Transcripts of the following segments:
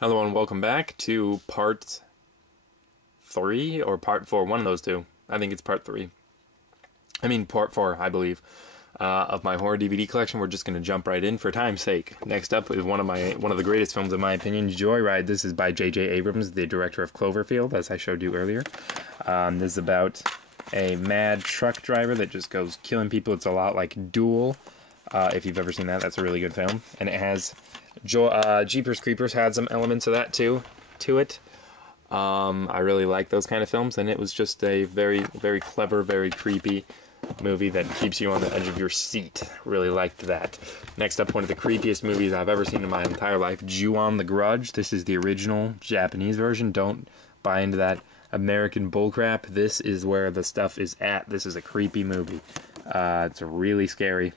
Hello and welcome back to part 3 or part 4, one of those two. I think it's part 3. Part 4, I believe, of my horror DVD collection. We're just going to jump right in for time's sake. Next up is one of the greatest films in my opinion, Joyride. This is by J.J. Abrams, the director of Cloverfield, as I showed you earlier. This is about a mad truck driver that just goes killing people. It's a lot like Duel. If you've ever seen that, that's a really good film. And it has Jeepers Creepers had some elements of that too to it. I really like those kind of films, and it was just a very, very clever, very creepy movie that keeps you on the edge of your seat. Really liked that. Next up, one of the creepiest movies I've ever seen in my entire life, Ju-On the Grudge. This is the original Japanese version. Don't buy into that American bullcrap. This is where the stuff is at. This is a creepy movie. It's really scary.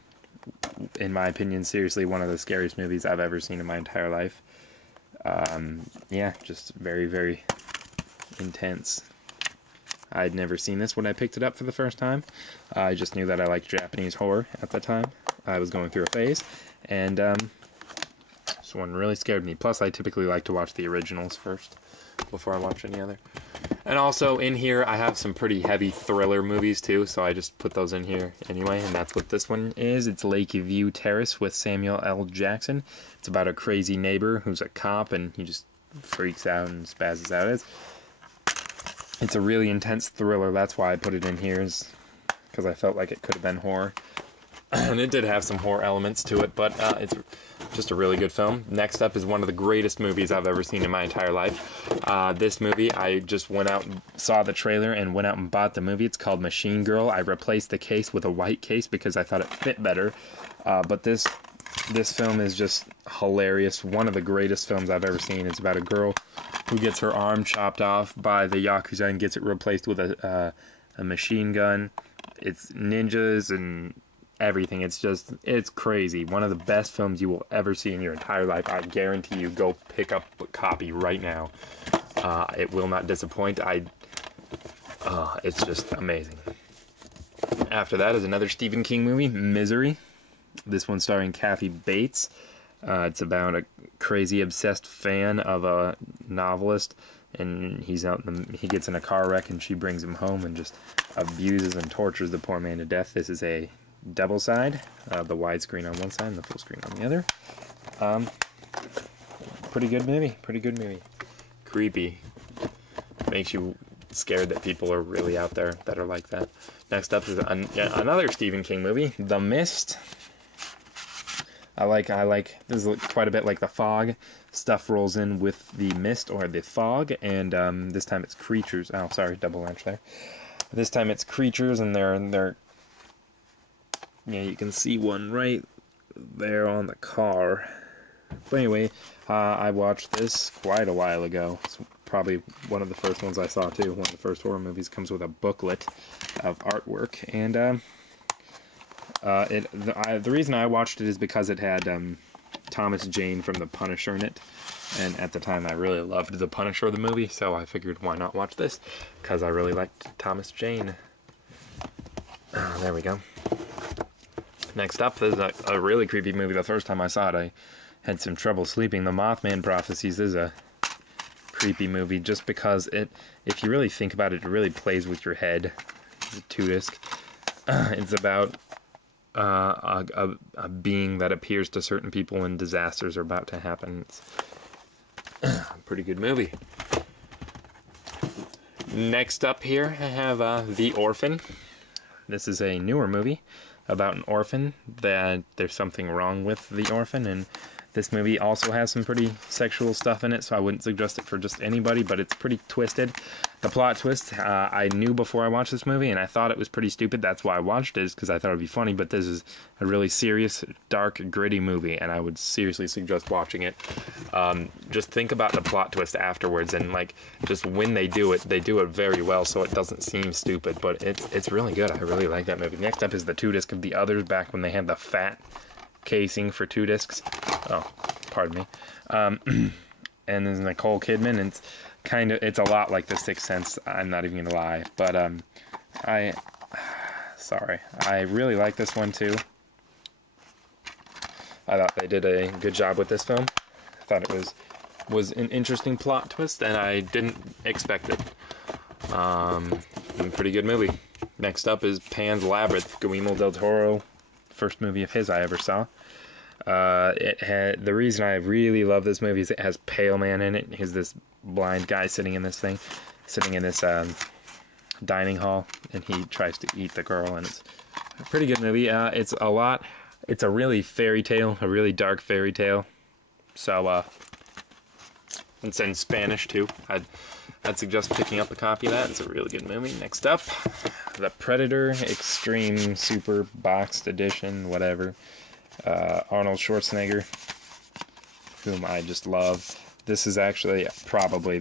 In my opinion, seriously, one of the scariest movies I've ever seen in my entire life. Yeah, just very, very intense. I'd never seen this when I picked it up for the first time. I just knew that I liked Japanese horror at the time. I was going through a phase, and this one really scared me. Plus, I typically like to watch the originals first before I watch any other. And also in here I have some pretty heavy thriller movies too, so I just put those in here anyway, and that's what this one is. It's Lakeview Terrace with Samuel L. Jackson. It's about a crazy neighbor who's a cop and he just freaks out and spazzes out. It's a really intense thriller. That's why I put it in here, is because I felt like it could have been horror. And it did have some horror elements to it, but it's just a really good film. Next up is one of the greatest movies I've ever seen in my entire life. This movie, I just went out and saw the trailer and went out and bought the movie. It's called Machine Girl. I replaced the case with a white case because I thought it fit better. But this film is just hilarious. One of the greatest films I've ever seen. It's about a girl who gets her arm chopped off by the Yakuza and gets it replaced with a machine gun. It's ninjas and everything. It's crazy. One of the best films you will ever see in your entire life. I guarantee you, go pick up a copy right now. It will not disappoint. It's just amazing. After that is another Stephen King movie, Misery. This one starring Kathy Bates. It's about a crazy obsessed fan of a novelist, and he gets in a car wreck and she brings him home and just abuses and tortures the poor man to death. This is a double side, the widescreen on one side and the full screen on the other. Pretty good movie. Creepy. Makes you scared that people are really out there that are like that. Next up is another Stephen King movie, The Mist. I like this is quite a bit like The Fog. Stuff rolls in with the mist or the fog, and this time it's creatures. Oh, sorry, double lunch there. This time it's creatures, and they're yeah, you can see one right there on the car. But anyway, I watched this quite a while ago. It's probably one of the first ones I saw too. One of the first horror movies. Comes with a booklet of artwork, and the reason I watched it is because it had Thomas Jane from The Punisher in it, and at the time I really loved The Punisher, the movie, so I figured why not watch this, because I really liked Thomas Jane. There we go. Next up is a really creepy movie. The first time I saw it, I had some trouble sleeping. The Mothman Prophecies is a creepy movie just because if you really think about it, it really plays with your head. It's a 2-disc. It's about a being that appears to certain people when disasters are about to happen. It's a pretty good movie. Next up here, I have The Orphan. This is a newer movie about an orphan, that there's something wrong with the orphan, and this movie also has some pretty sexual stuff in it, so I wouldn't suggest it for just anybody, but it's pretty twisted. The plot twist, I knew before I watched this movie, and I thought it was pretty stupid. That's why I watched it, is because I thought it would be funny, but this is a really serious, dark, gritty movie, and I would seriously suggest watching it. Just think about the plot twist afterwards, and just when they do it very well, so it doesn't seem stupid, but it's really good. I really like that movie. Next up is the 2-disc of The Others, back when they had the fat casing for 2 discs. Oh, pardon me. And there's Nicole Kidman, and it's a lot like The Sixth Sense. I'm not even gonna lie, but I really like this one too. I thought they did a good job with this film. I thought it was was an interesting plot twist, and I didn't expect it. Pretty good movie. Next up is Pan's Labyrinth, Guillermo del Toro, first movie of his I ever saw. The reason I really love this movie is it has Pale Man in it. He's this blind guy sitting in this dining hall, and he tries to eat the girl, and it's a pretty good movie. It's a really fairy tale, a really dark fairy tale. So, it's in Spanish too. I'd suggest picking up a copy of that. It's a really good movie. Next up, The Predator Extreme Super Boxed Edition, whatever. Arnold Schwarzenegger, whom I just love. This was probably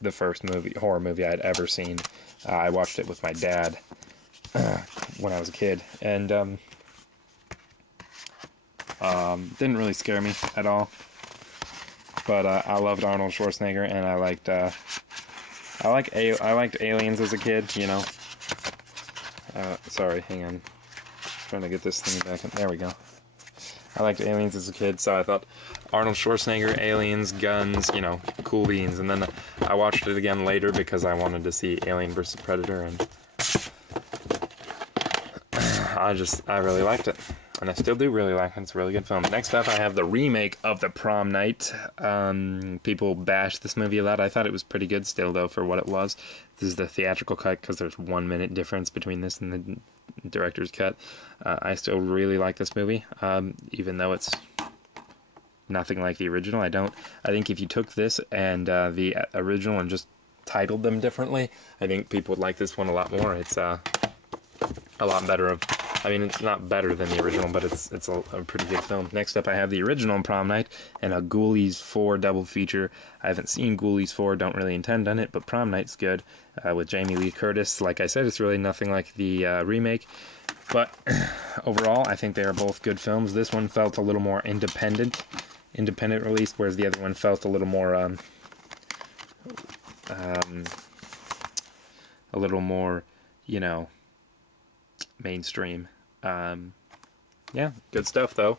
the first horror movie I'd ever seen. I watched it with my dad when I was a kid, and didn't really scare me at all. But I loved Arnold Schwarzenegger, and I liked Aliens as a kid. You know. Sorry, hang on. Trying to get this thing back. There we go. I liked Aliens as a kid, so I thought Arnold Schwarzenegger, Aliens, guns, you know, cool beans. And then I watched it again later because I wanted to see Alien vs. Predator, and I really liked it. And I still do really like it. It's a really good film. Next up, I have the remake of The Prom Night. People bash this movie a lot. I thought it was pretty good still, though, for what it was. This is the theatrical cut because there's 1 minute difference between this and the director's cut. I still really like this movie, even though it's nothing like the original. I think if you took this and the original and just titled them differently, I think people would like this one a lot more. It's a lot better it's not better than the original, but it's a pretty good film. Next up, I have the original Prom Night and a Ghoulies 4 double feature. I haven't seen Ghoulies 4, don't really intend on it, but Prom Night's good, with Jamie Lee Curtis. Like I said, it's really nothing like the remake, but overall, I think they are both good films. This one felt a little more independent release, whereas the other one felt a little more, you know, mainstream. Yeah, good stuff though.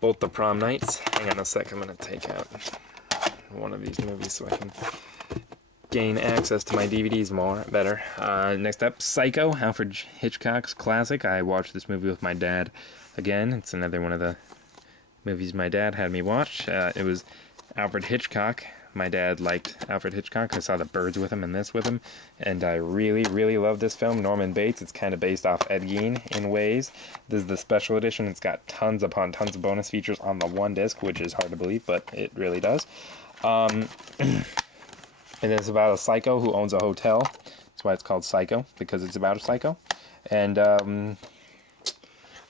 Both the Prom Nights. Hang on a sec, I'm gonna take out one of these movies so I can gain access to my DVDs better. Next up, Psycho, Alfred Hitchcock's classic. I watched this movie with my dad again. It's another one of the movies my dad had me watch. It was Alfred Hitchcock. My dad liked Alfred Hitchcock. I saw The Birds with him and this with him, and I really, really love this film. Norman Bates. It's kind of based off Ed Gein in ways. This is the special edition. It's got tons upon tons of bonus features on the one disc, which is hard to believe, but it really does. And it's about a psycho who owns a hotel. That's why it's called Psycho, because it's about a psycho. And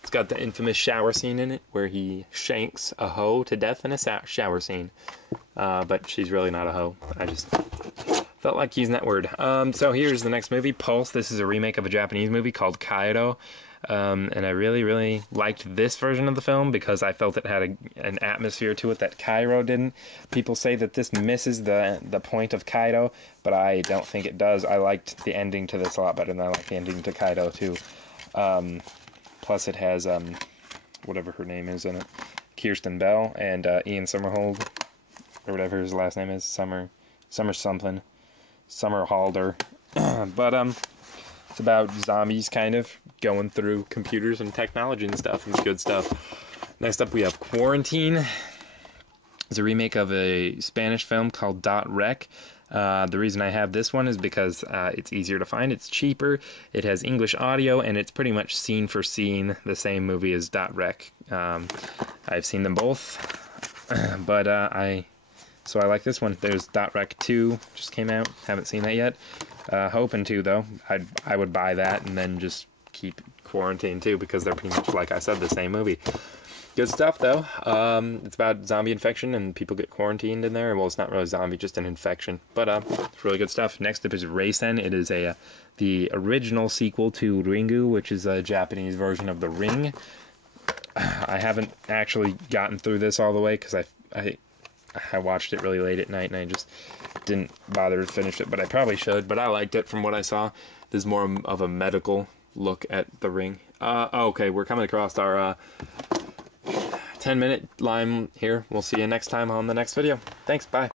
it's got the infamous shower scene in it, where he shanks a hoe to death in a shower scene. But she's really not a hoe. I just felt like using that word. So here's the next movie, Pulse. This is a remake of a Japanese movie called Kaido. And I really, really liked this version of the film because I felt it had an atmosphere to it that Cairo didn't. People say that this misses the point of Kaido, but I don't think it does. I liked the ending to this a lot better than I liked the ending to Kaido, too. Plus it has, whatever her name is in it, Kirsten Bell and Ian Somerhalder, or whatever his last name is, Summer something, Somerhalder. But it's about zombies kind of going through computers and technology and stuff. It's good stuff. Next up we have Quarantine. It's a remake of a Spanish film called Dot Rec. The reason I have this one is because it's easier to find, it's cheaper, it has English audio, and it's pretty much scene for scene the same movie as Dot Rec. I've seen them both, but so I like this one. There's Dot Rec 2, just came out, haven't seen that yet. Hoping to, though. I would buy that and then just keep Quarantine too, because they're pretty much, like I said, the same movie. Good stuff, though. It's about zombie infection, and people get quarantined in there. Well, it's not really zombie, just an infection. But it's really good stuff. Next up is Reisen. It is the original sequel to Ringu, which is a Japanese version of The Ring. I haven't actually gotten through this all the way, because I watched it really late at night, and I just didn't bother to finish it, but I probably should. But I liked it from what I saw. This is more of a medical look at The Ring. Okay, we're coming across our 10-minute Lime here. We'll see you next time on the next video. Thanks, bye.